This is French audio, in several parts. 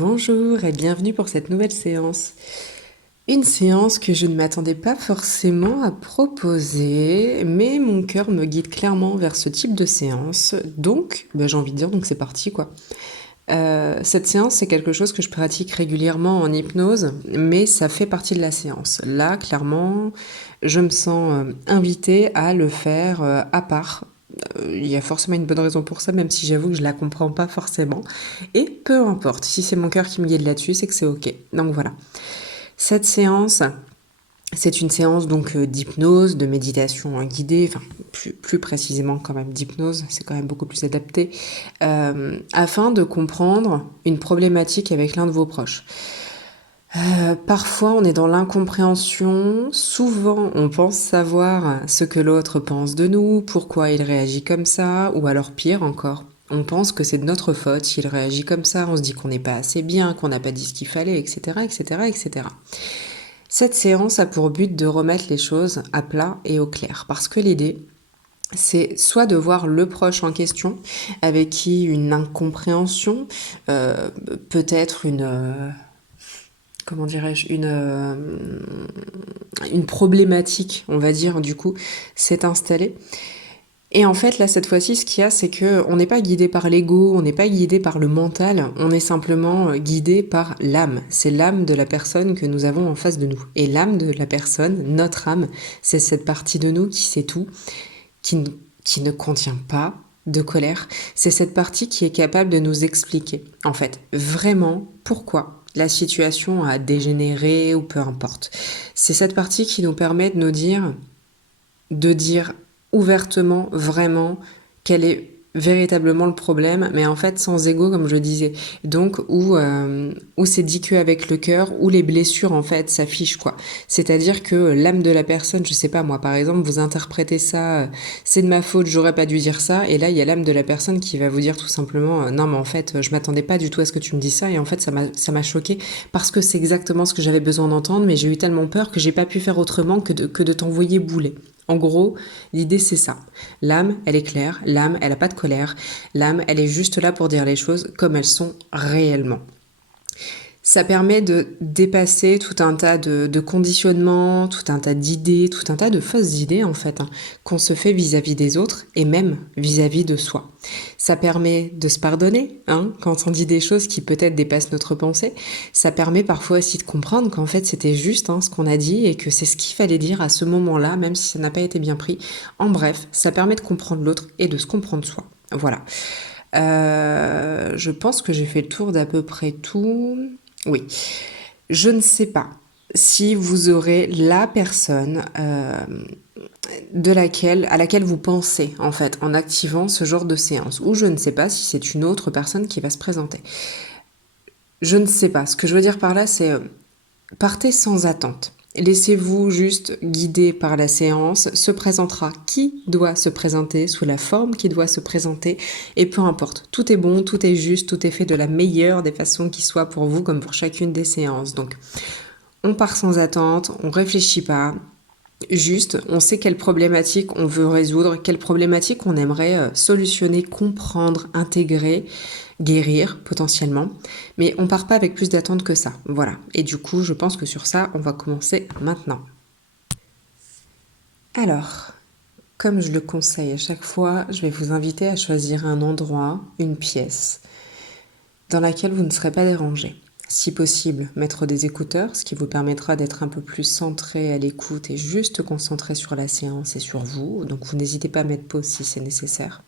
Bonjour et bienvenue pour cette nouvelle séance. Une séance que je ne m'attendais pas forcément à proposer, mais mon cœur me guide clairement vers ce type de séance. Donc, j'ai envie de dire, donc c'est parti quoi. Cette séance, c'est quelque chose que je pratique régulièrement en hypnose, mais ça fait partie de la séance. Là, clairement, je me sens invitée à le faire à part. Il y a forcément une bonne raison pour ça, même si j'avoue que je la comprends pas forcément. Et peu importe, si c'est mon cœur qui me guide là-dessus, c'est que c'est ok. Donc voilà. Cette séance, c'est une séance donc d'hypnose, de méditation guidée, enfin plus précisément quand même d'hypnose, c'est quand même beaucoup plus adapté, afin de comprendre une problématique avec l'un de vos proches. Parfois on est dans l'incompréhension, souvent on pense savoir ce que l'autre pense de nous, pourquoi il réagit comme ça, ou alors pire encore, on pense que c'est de notre faute s'il réagit comme ça, on se dit qu'on n'est pas assez bien, qu'on n'a pas dit ce qu'il fallait, etc., etc., etc. Cette séance a pour but de remettre les choses à plat et au clair, parce que l'idée, c'est soit de voir le proche en question, avec qui une incompréhension, peut-être comment dirais-je, une problématique, on va dire, du coup, s'est installée. Et en fait, là, cette fois-ci, ce qu'il y a, c'est que on n'est pas guidé par l'ego, on n'est pas guidé par le mental, on est simplement guidé par l'âme. C'est l'âme de la personne que nous avons en face de nous. Et l'âme de la personne, notre âme, c'est cette partie de nous qui sait tout, qui, qui ne contient pas de colère. C'est cette partie qui est capable de nous expliquer, en fait, vraiment pourquoi la situation a dégénéré ou peu importe. C'est cette partie qui nous permet de dire ouvertement, vraiment, quel est véritablement le problème, mais en fait sans ego comme je disais. Donc où c'est dit que avec le cœur, où les blessures en fait s'affichent quoi. C'est-à-dire que l'âme de la personne, je sais pas moi par exemple, vous interprétez ça, c'est de ma faute, j'aurais pas dû dire ça, et là il y a l'âme de la personne qui va vous dire tout simplement non mais en fait je m'attendais pas du tout à ce que tu me dis ça, et en fait ça m'a choqué parce que c'est exactement ce que j'avais besoin d'entendre, mais j'ai eu tellement peur que j'ai pas pu faire autrement que de t'envoyer bouler. En gros, l'idée c'est ça. L'âme, elle est claire, l'âme, elle n'a pas de colère, l'âme, elle est juste là pour dire les choses comme elles sont réellement. Ça permet de dépasser tout un tas de conditionnements, tout un tas d'idées, tout un tas de fausses idées en fait, qu'on se fait vis-à-vis des autres et même vis-à-vis de soi. Ça permet de se pardonner quand on dit des choses qui peut-être dépassent notre pensée. Ça permet parfois aussi de comprendre qu'en fait c'était juste ce qu'on a dit et que c'est ce qu'il fallait dire à ce moment-là, même si ça n'a pas été bien pris. En bref, ça permet de comprendre l'autre et de se comprendre soi. Voilà. Je pense que j'ai fait le tour d'à peu près tout. Oui, je ne sais pas si vous aurez la personne à laquelle vous pensez en fait en activant ce genre de séance, ou je ne sais pas si c'est une autre personne qui va se présenter. Je ne sais pas. Ce que je veux dire par là, c'est partez sans attente. Laissez-vous juste guider par la séance, se présentera qui doit se présenter, sous la forme qui doit se présenter, et peu importe, tout est bon, tout est juste, tout est fait de la meilleure des façons qui soient pour vous comme pour chacune des séances. Donc, on part sans attente, on réfléchit pas, juste, on sait quelle problématique on veut résoudre, quelle problématique on aimerait solutionner, comprendre, intégrer, guérir potentiellement, mais on part pas avec plus d'attente que ça. Voilà. Et du coup, je pense que sur ça, on va commencer maintenant. Alors, comme je le conseille à chaque fois, je vais vous inviter à choisir un endroit, une pièce, dans laquelle vous ne serez pas dérangé. Si possible, mettre des écouteurs, ce qui vous permettra d'être un peu plus centré à l'écoute et juste concentré sur la séance et sur vous. Donc vous n'hésitez pas à mettre pause si c'est nécessaire.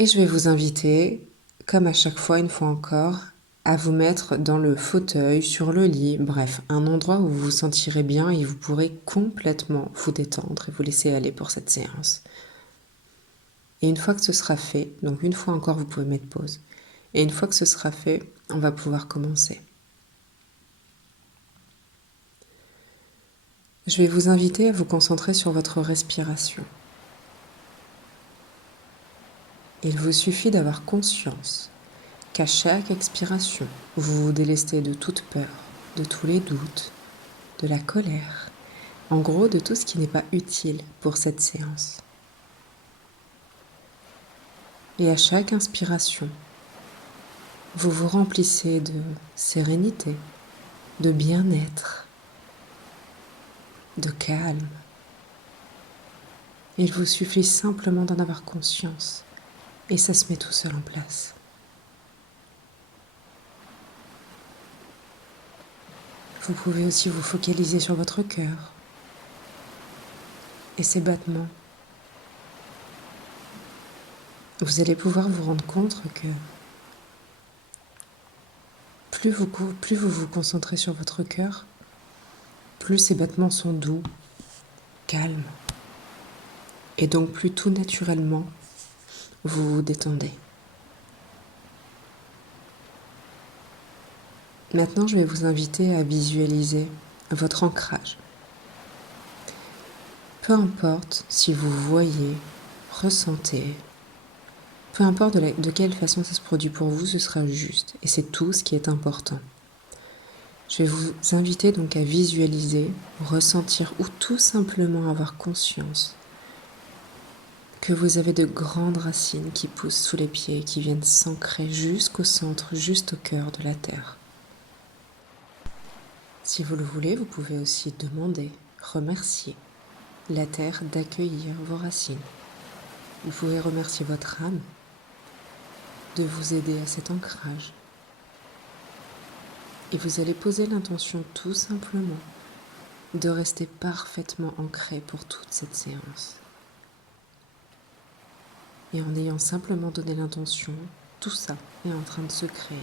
Et je vais vous inviter, comme à chaque fois, une fois encore, à vous mettre dans le fauteuil, sur le lit, bref, un endroit où vous vous sentirez bien et vous pourrez complètement vous détendre et vous laisser aller pour cette séance. Et une fois que ce sera fait, donc une fois encore, vous pouvez mettre pause. Et une fois que ce sera fait, on va pouvoir commencer. Je vais vous inviter à vous concentrer sur votre respiration. Il vous suffit d'avoir conscience qu'à chaque expiration, vous vous délestez de toute peur, de tous les doutes, de la colère, en gros de tout ce qui n'est pas utile pour cette séance. Et à chaque inspiration, vous vous remplissez de sérénité, de bien-être, de calme. Il vous suffit simplement d'en avoir conscience et ça se met tout seul en place. Vous pouvez aussi vous focaliser sur votre cœur et ses battements. Vous allez pouvoir vous rendre compte que plus vous vous concentrez sur votre cœur, plus ses battements sont doux, calmes, et donc plus tout naturellement vous vous détendez. Maintenant, je vais vous inviter à visualiser votre ancrage. Peu importe si vous voyez, ressentez, peu importe de quelle façon ça se produit pour vous, ce sera juste. Et c'est tout ce qui est important. Je vais vous inviter donc à visualiser, ressentir ou tout simplement avoir conscience que vous avez de grandes racines qui poussent sous les pieds et qui viennent s'ancrer jusqu'au centre, juste au cœur de la terre. Si vous le voulez, vous pouvez aussi demander, remercier la terre d'accueillir vos racines. Vous pouvez remercier votre âme de vous aider à cet ancrage. Et vous allez poser l'intention tout simplement de rester parfaitement ancré pour toute cette séance. Et en ayant simplement donné l'intention, tout ça est en train de se créer.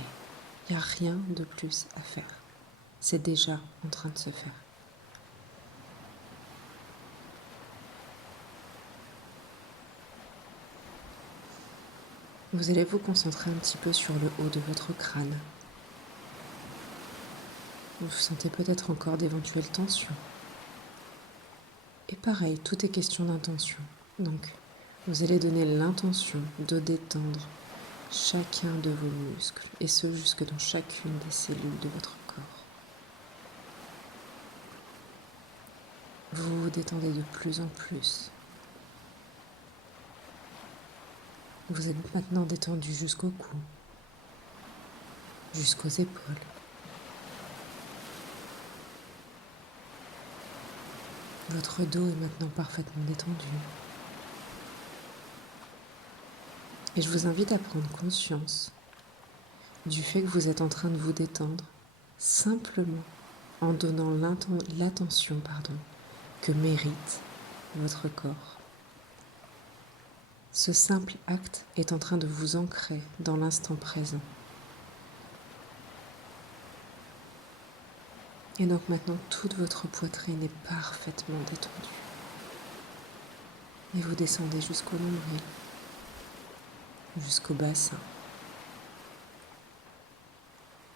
Il n'y a rien de plus à faire. C'est déjà en train de se faire. Vous allez vous concentrer un petit peu sur le haut de votre crâne. Vous sentez peut-être encore d'éventuelles tensions. Et pareil, tout est question d'intention. Donc, vous allez donner l'intention de détendre chacun de vos muscles, et ce jusque dans chacune des cellules de votre corps. Vous vous détendez de plus en plus. Vous êtes maintenant détendu jusqu'au cou, jusqu'aux épaules. Votre dos est maintenant parfaitement détendu. Et je vous invite à prendre conscience du fait que vous êtes en train de vous détendre simplement en donnant l'attention que mérite votre corps. Ce simple acte est en train de vous ancrer dans l'instant présent. Et donc maintenant, toute votre poitrine est parfaitement détendue. Et vous descendez jusqu'au nombril, jusqu'au bassin,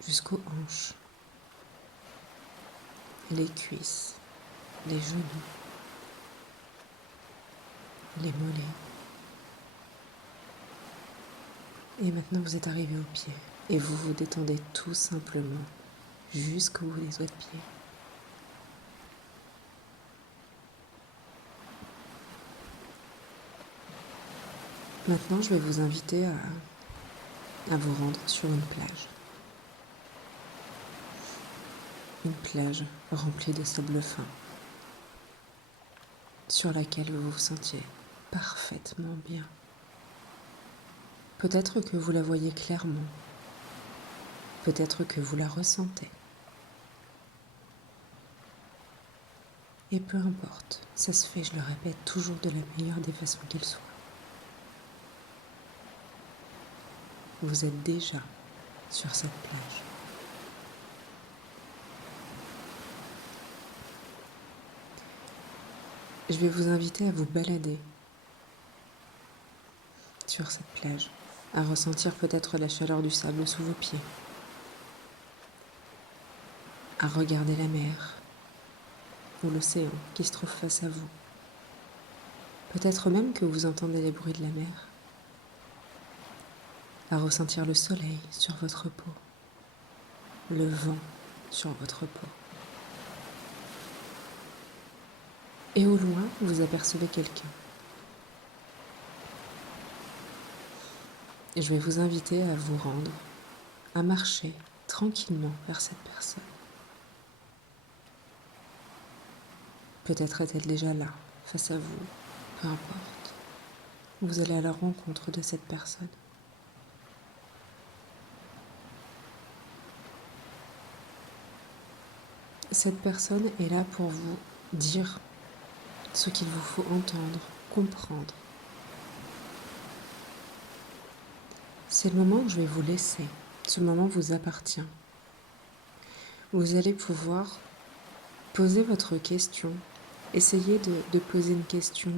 jusqu'aux hanches, les cuisses, les genoux, les mollets. Et maintenant, vous êtes arrivé aux pieds et vous vous détendez tout simplement jusqu'au bout des doigts de pied. Maintenant, je vais vous inviter à vous rendre sur une plage. Une plage remplie de sable fin, sur laquelle vous vous sentiez parfaitement bien. Peut-être que vous la voyez clairement, peut-être que vous la ressentez. Et peu importe, ça se fait, je le répète, toujours de la meilleure des façons qu'il soit. Vous êtes déjà sur cette plage. Je vais vous inviter à vous balader sur cette plage, à ressentir peut-être la chaleur du sable sous vos pieds, à regarder la mer ou l'océan qui se trouve face à vous. Peut-être même que vous entendez les bruits de la mer, à ressentir le soleil sur votre peau, le vent sur votre peau. Et au loin, vous apercevez quelqu'un. Et je vais vous inviter à vous rendre à marcher tranquillement vers cette personne. Peut-être est-elle déjà là, face à vous, peu importe. Vous allez à la rencontre de cette personne. Cette personne est là pour vous dire ce qu'il vous faut entendre, comprendre. C'est le moment que je vais vous laisser. Ce moment vous appartient. Vous allez pouvoir poser votre question. Essayez de poser une question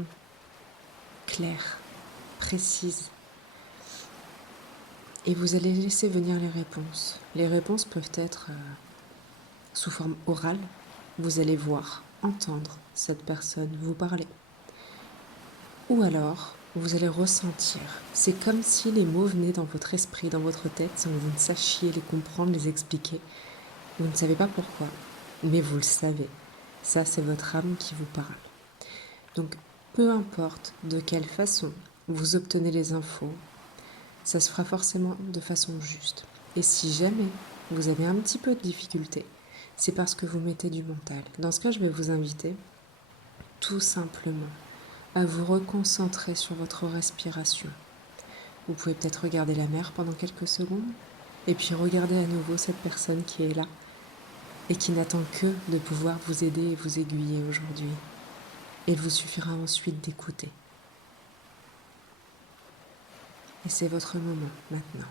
claire, précise. Et vous allez laisser venir les réponses. Les réponses peuvent être sous forme orale. Vous allez voir, entendre cette personne vous parler. Ou alors, vous allez ressentir. C'est comme si les mots venaient dans votre esprit, dans votre tête, sans que vous ne sachiez les comprendre, les expliquer. Vous ne savez pas pourquoi, mais vous le savez. Ça, c'est votre âme qui vous parle. Donc, peu importe de quelle façon vous obtenez les infos, ça se fera forcément de façon juste. Et si jamais vous avez un petit peu de difficulté, c'est parce que vous mettez du mental. Dans ce cas, je vais vous inviter tout simplement à vous reconcentrer sur votre respiration. Vous pouvez peut-être regarder la mer pendant quelques secondes et puis regarder à nouveau cette personne qui est là et qui n'attend que de pouvoir vous aider et vous aiguiller aujourd'hui. Il vous suffira ensuite d'écouter. Et c'est votre moment maintenant.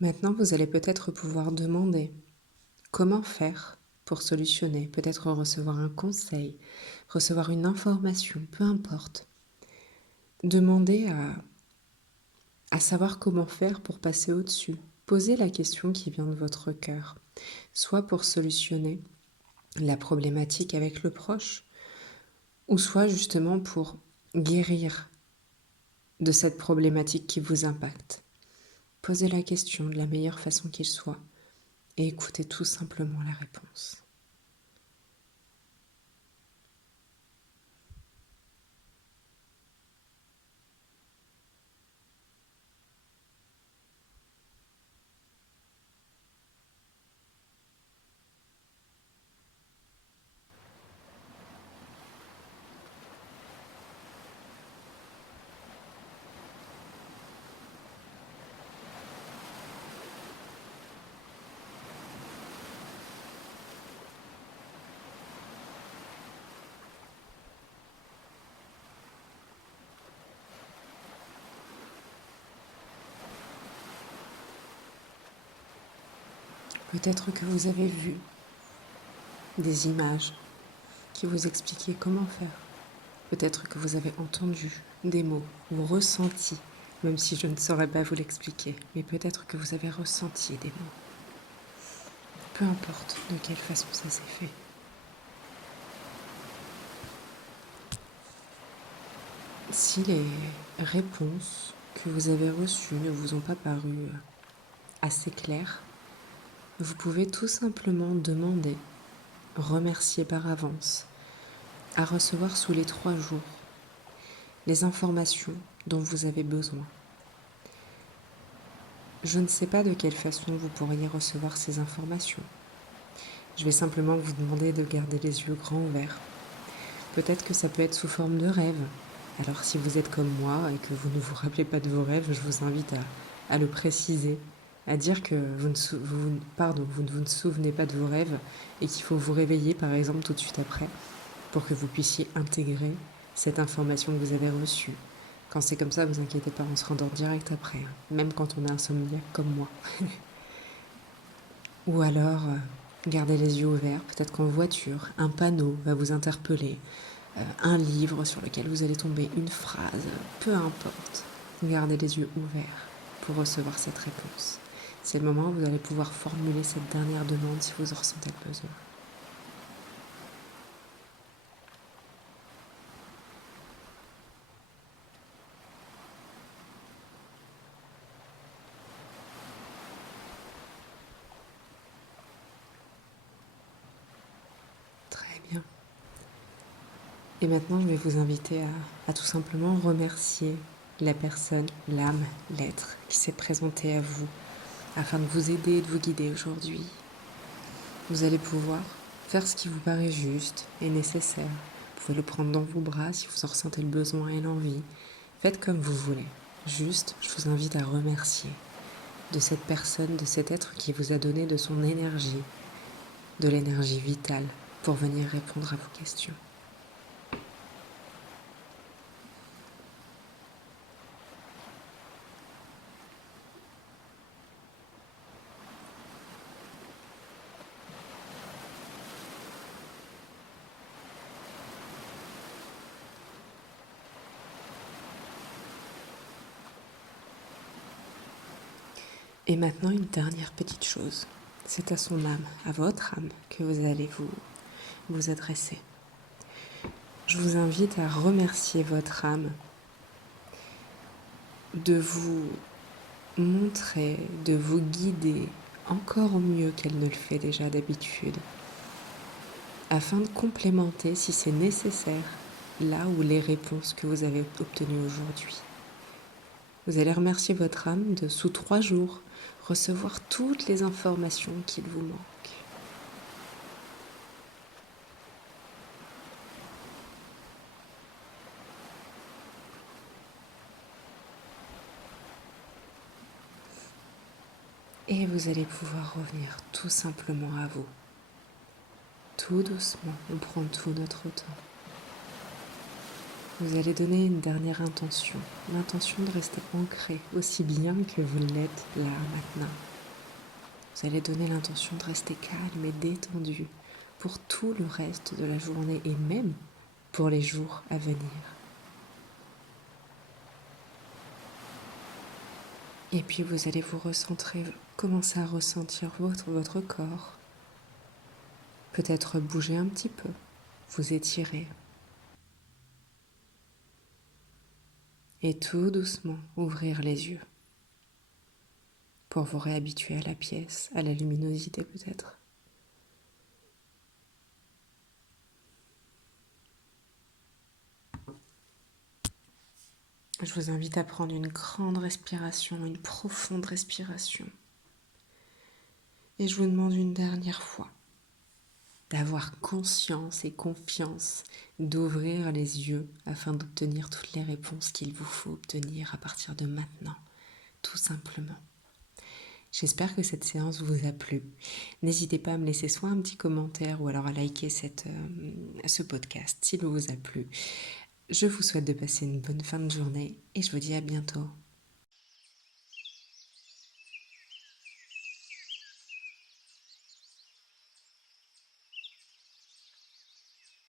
Maintenant, vous allez peut-être pouvoir demander comment faire pour solutionner, peut-être recevoir un conseil, recevoir une information, peu importe. Demandez à savoir comment faire pour passer au-dessus. Posez la question qui vient de votre cœur, soit pour solutionner la problématique avec le proche, ou soit justement pour guérir de cette problématique qui vous impacte. Posez la question de la meilleure façon qu'il soit et écoutez tout simplement la réponse. Peut-être que vous avez vu des images qui vous expliquaient comment faire. Peut-être que vous avez entendu des mots ou ressenti, même si je ne saurais pas vous l'expliquer, mais peut-être que vous avez ressenti des mots. Peu importe de quelle façon ça s'est fait. Si les réponses que vous avez reçues ne vous ont pas paru assez claires, vous pouvez tout simplement demander, remercier par avance, à recevoir sous les 3 jours les informations dont vous avez besoin. Je ne sais pas de quelle façon vous pourriez recevoir ces informations. Je vais simplement vous demander de garder les yeux grands ouverts. Peut-être que ça peut être sous forme de rêve, Alors si vous êtes comme moi et que vous ne vous rappelez pas de vos rêves, je vous invite à le préciser, à dire que vous ne vous souvenez pas de vos rêves et qu'il faut vous réveiller par exemple tout de suite après pour que vous puissiez intégrer cette information que vous avez reçue. Quand c'est comme ça, vous inquiétez pas, on se rendort direct après, hein, même quand on est insomniaque comme moi. Ou alors, gardez les yeux ouverts, peut-être qu'en voiture, un panneau va vous interpeller, un livre sur lequel vous allez tomber, une phrase, peu importe. Gardez les yeux ouverts pour recevoir cette réponse. C'est le moment où vous allez pouvoir formuler cette dernière demande si vous en ressentez le besoin. Très bien. Et maintenant, je vais vous inviter à tout simplement remercier la personne, l'âme, l'être qui s'est présenté à vous afin de vous aider et de vous guider aujourd'hui. Vous allez pouvoir faire ce qui vous paraît juste et nécessaire. Vous pouvez le prendre dans vos bras si vous en ressentez le besoin et l'envie. Faites comme vous voulez. Juste, je vous invite à remercier de cette personne, de cet être qui vous a donné de son énergie, de l'énergie vitale pour venir répondre à vos questions. Et maintenant, une dernière petite chose. C'est à son âme, à votre âme, que vous allez vous adresser. Je vous invite à remercier votre âme de vous montrer, de vous guider encore mieux qu'elle ne le fait déjà d'habitude, afin de complémenter, si c'est nécessaire, là où les réponses que vous avez obtenues aujourd'hui. Vous allez remercier votre âme de, sous 3 jours, recevoir toutes les informations qu'il vous manque. Et vous allez pouvoir revenir tout simplement à vous. Tout doucement, on prend tout notre temps. Vous allez donner une dernière intention, l'intention de rester ancré aussi bien que vous l'êtes là maintenant. Vous allez donner l'intention de rester calme et détendu pour tout le reste de la journée et même pour les jours à venir. Et puis vous allez vous recentrer, commencer à ressentir votre corps. Peut-être bouger un petit peu, vous étirer. Et tout doucement ouvrir les yeux pour vous réhabituer à la pièce, à la luminosité peut-être. Je vous invite à prendre une grande respiration, une profonde respiration. Et je vous demande une dernière fois d'avoir conscience et confiance, d'ouvrir les yeux afin d'obtenir toutes les réponses qu'il vous faut obtenir à partir de maintenant, tout simplement. J'espère que cette séance vous a plu. N'hésitez pas à me laisser soit un petit commentaire ou alors à liker ce podcast s'il vous a plu. Je vous souhaite de passer une bonne fin de journée et je vous dis à bientôt.